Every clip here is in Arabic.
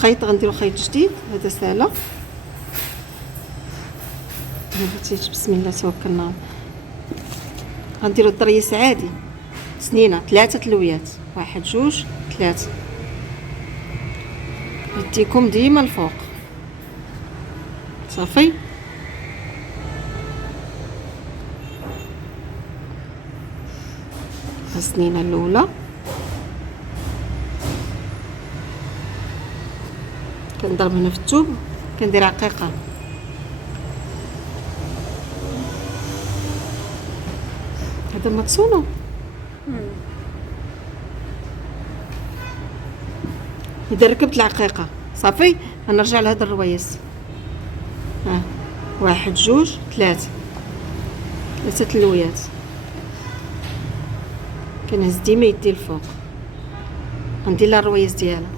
الخيط غنديرو خيط جديد، هذا ساله. بسم الله توكلنا. غنديرو الضريس عادي، سنينه 3 تلويات، 1 2 3. يديكم ديما الفوق صافي. السنينه الاولى كنضرب هنا في الثوب، كندير عقيقه. هذا متصونو. اذا ركبت العقيقه صافي غنرجع لهذا الرويس. ها 1 2 3 تلويات. كنهز ديما يدي الفوق، غندير لها الرويس ديالها.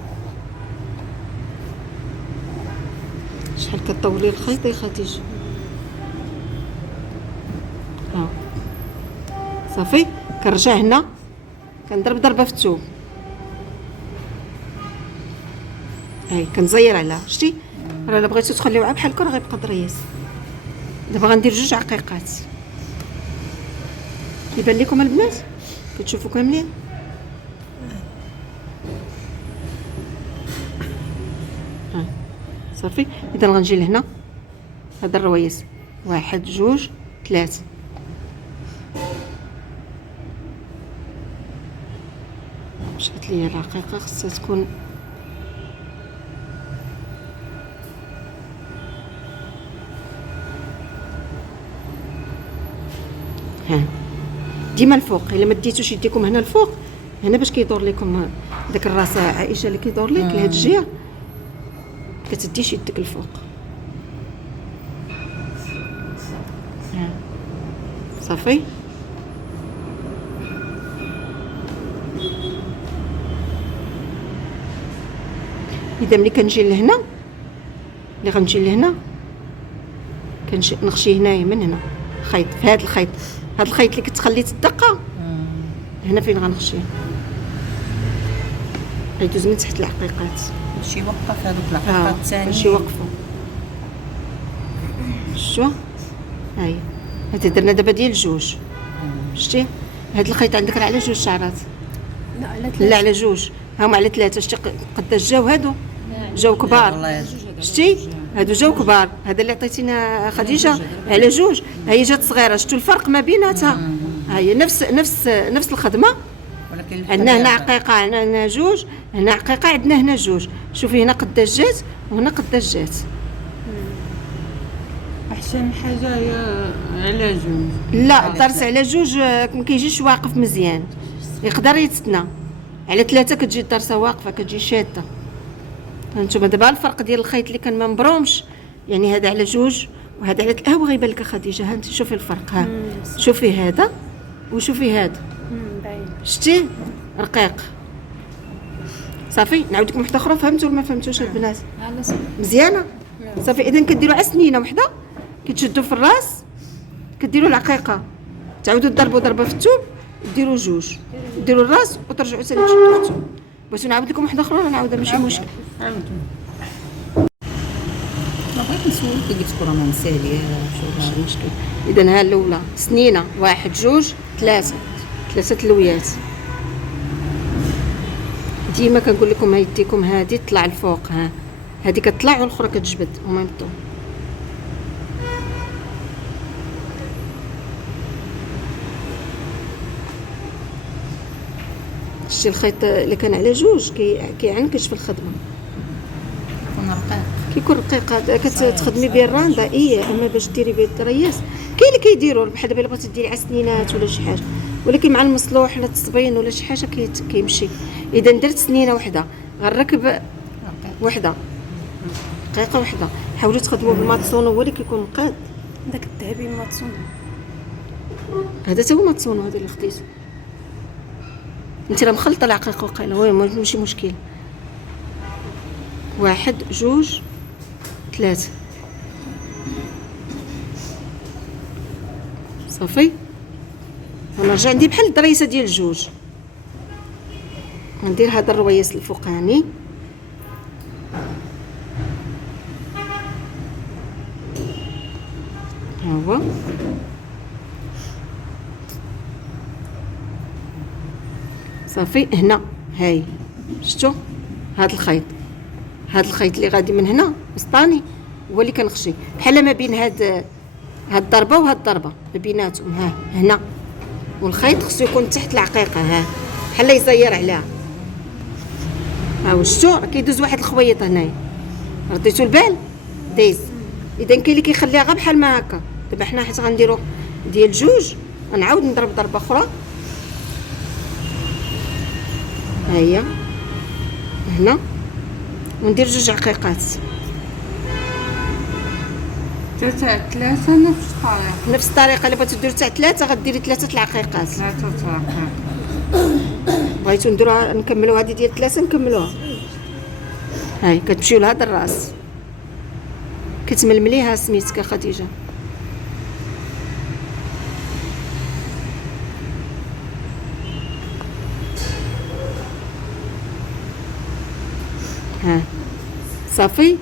شحال كطولي الخيط يا خديجه. ها صافي. كنرجع هنا كنضرب ضربه في الثوب، هاي كنزير عليها. شتي راه الا بغيتو تخليوها بحال هكا راه غيبقى ضريس. دابا غندير 2 عقيقات. يبان لكم البنات؟ كتشوفوا كاملين؟ ها صافي. اذا غنجي لهنا هذا الرويس، 1 2 3. مشات ليا العقيقه، خصها تكون ها ديما الفوق. الا ما ديتوش يديكم هنا الفوق هنا باش كيدور لكم داك الراس عائشه اللي كيدور لك لهاد الجهه، كتديش يدك الفوق. ها صافي. اذا ملي كنجي لهنا، اللي غنجي لهنا نخشي هنايا من هنا خيط، في هذا الخيط، هذا الخيط اللي كتخليه تدقه هنا فين غنخشيه. غيدوز من تحت العقيقات باش يوقف هذوك العقيقات الثانيه، باش يوقفوا. شتو هاي هذه درنا دابا ديال 2. شتي هذا الخيط عندك راه على 2 شعرات. لا على 3. لا على 2. هاهم على 3. شتي قداش جاو هادو؟ جاو كبار. شتي هادو جاو كبار. هذا اللي عطيتينا خديجه على 2. هي جات صغيره. شتو الفرق ما بيناتها؟ هي نفس الخدمه، ولكن عندنا هنا عقيقه، عندنا هنا 2، هنا عقيقه، عندنا هنا 2. شوفي هنا قداش جات وهنا قداش جات. احسن حاجه هي على 2. لا الطرس على 2 ما كيجيش واقف مزيان، يقدر يتسنى. على 3 كتجي الطرسه واقفه، كتجي شاده. هانتوما دابا الفرق ديال الخيط اللي كان ما مبرومش، يعني هذا على 2 وهذا على 3. هو غيبان لك خديجه، ها انت شوفي الفرق. ها شوفي هذا وشوفي هذا. باين. شتي رقيق. صافي نعاود لكم وحده اخرى. فهمتوا ولا ما فهمتوش البنات؟ مزيانه. صافي اذا كديروا على سنينه وحده، كتشدوا في الراس، كديروا العقيقه، تعاودوا تضربوا ضربه في الثوب، ديروا 2، ديروا الراس وترجعوا ثاني تشدوا في الثوب. بغيتو نعاود لكم وحده اخرى نعاودها ماشي مشكل. ما بغيت نسولك قلت لك راه ما مساليه ماشي مشكل. اذا ها الاولى سنينه، 1 2 3 تلويات. ديما كنقول لكم ها يديكم هذه تطلع الفوق، ها هذه كتطلع والاخرى كتجبد وما يمطوا. شتي الخيط اللي كان على 2 كيعنكش في الخدمه، كون رقيق، كيكون رقيق. كتخدمي به الراندا اما باش ديري به الرياس كاين اللي كيديروا بحال دابا الا بغيتي ديري على سنينات ولا شي حاجه، ولكن مع المصلوح ولا التصبين ولا شي حاجه كيمشي. اذا درت سنينه وحده غنركب وحده دقيقه وحده. حاولوا تخدموا بالماطسون، هو اللي كيكون مقاد. داك الذهبي الماطسون هذا تا هو ماطسون، هذا اللي خديته انت راه مخلطه العقيق وقيله، هو ماشي مشكل. 1 2 3 صافي. غنرجع ندير بحال الدريسه ديال 2، غندير هذا الرويس الفوقاني ها هو صافي. هنا هاي شفتوا هاد الخيط اللي غادي من هنا وسطاني هو اللي كنخشي بحال ما بين هاد الضربه وهاد الضربه ما بيناتهم. ها هنا والخيط خصو يكون تحت العقيقه، ها بحال يزير عليها. ها واش شفتوا راه كيدوز واحد الخويط هنايا، رديتوا البال دايز. اذا كاين اللي كيخليها غير بحال ما هكا. دابا حنا حيت غنديرو ديال جوج غنعاود نضرب ضربه اخرى. ها هي هنا وندير جوج عقيقات تاع 3 نفس الطريقة. نفس الطريقه. اللي بغيتو ديروا تاع 3 غديري 3 العقيقات. 3 طريقات. بغيتو نديروها نكملوا هذه ديال 3 نكملوها. هاي كتمشيو لهذا الراس كتململيها سميتك خديجه. ها صافي.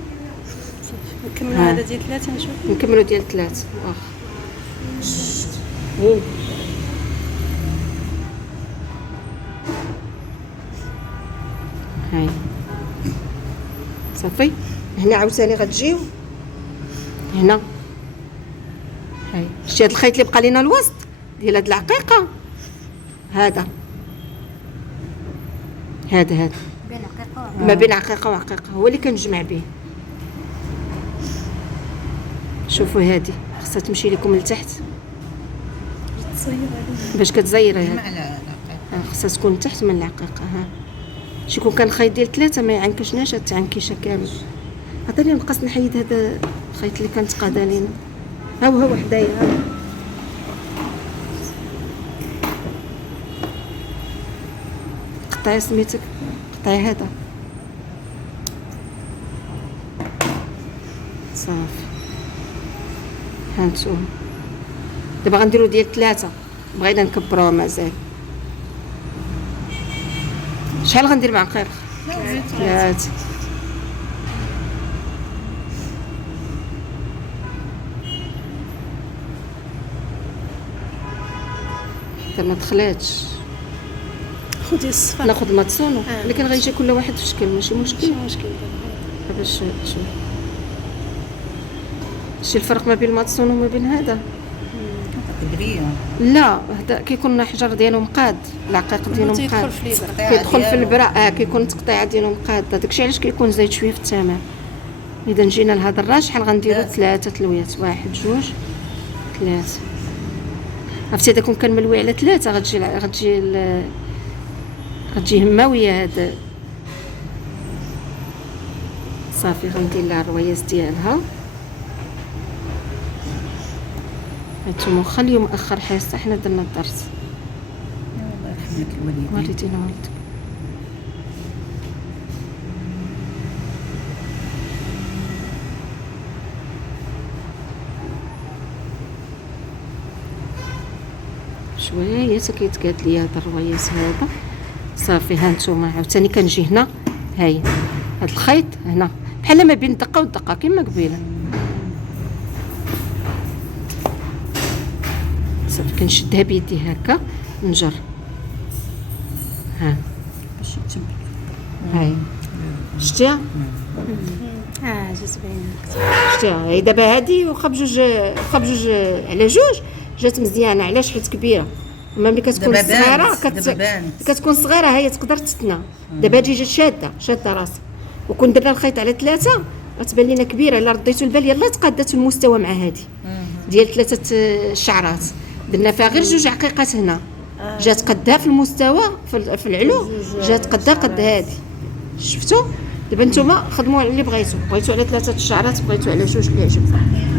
نكملوا ها. هذا ديال 3 نشوف. نكملوا ديال 3 واخ. هاي صافي. هنا عاوتاني غتجيو هنا. هاي شتي هاد الخيط اللي بقى لينا الوسط ديال هاد العقيقه، هذا ما بين عقيقه وعقيقه هو اللي كنجمع به. شوفوا هذه خصها تمشي لكم لتحت تصير عليه. باش كتزيري مع هذه. العقيقة. خصها تكون تحت من العقيقه. ها شي يكون كان خيط ديال 3 ما يعنكشناش تعنكيشه كامل. عطيني نقص نحيد هذا الخيط اللي كان تقادا لينا. ها هو حدايا. قطعي سميتك قطعي هذا صافي. هانتوما دابا غنديرو ديال 3 بغينا نكبروها مازال. شحال غندير مع عقيق؟ 3. حتى ما دخلاتش خذي الصفر. ناخذ ماتسونو آه. لكن غيجي كل واحد في شكل ماشي مشكل. ماشي مشكل دابا. باش شوف شي الفرق ما بين الماتسونو وما بين هذا. كبرية. لا هذا كيكون حجر ديالو مقاد، العقيق ديالو تيدخل مقاد في الإبرة. كيدخل في البراء. كيكون التقطيعه ديالو مقاده. داكشي علاش كيكون زايد شويه في الثمن. اذا جينا لهذا الراس شحال غنديرو؟ 3 تلويات. 1 2 3. عرفتي اذا كون كنملوي على 3 غتجي هماويه هاد. صافي غندير لها الروايات ديالها. هانتوما واخا اليوم اخر حصه حنا درنا الدرس. الله يرحمك الوالدين. والدينا والدك. شويه حتى كيتقاد ليا هاد الروايات هذا. صافي هانتوما عاوتاني كنجي هنا. هاي هاد الخيط هنا بحال ما بين الدقه والدقه كما قبيله. صافي كنشدها بيدي هكا نجر. ها باش يتم. هاي شتيها جات باينه. شتيها. هاي دابا هادي واخا بجوج على جوج جات مزيانه. علاش؟ حيت كبيره. اما ملي كتكون دابا صغيره بانت، دابا بانت. كتكون صغيره هي تقدر تتنى. دابا هادي جات شاده راسها. وكون درنا الخيط على 3 غتبان لينا كبيره. الا رديتو البال يلاه تقادات في المستوى مع هادي ديال 3 الشعرات. درنا فيها غير 2 عقيقات هنا. جات قدها في المستوى في العلو. جات قدها قد هادي. شفتوا؟ دابا نتوما خدموا على اللي بغيتو على 3 الشعرات، بغيتو على 2 اللي عجبكم.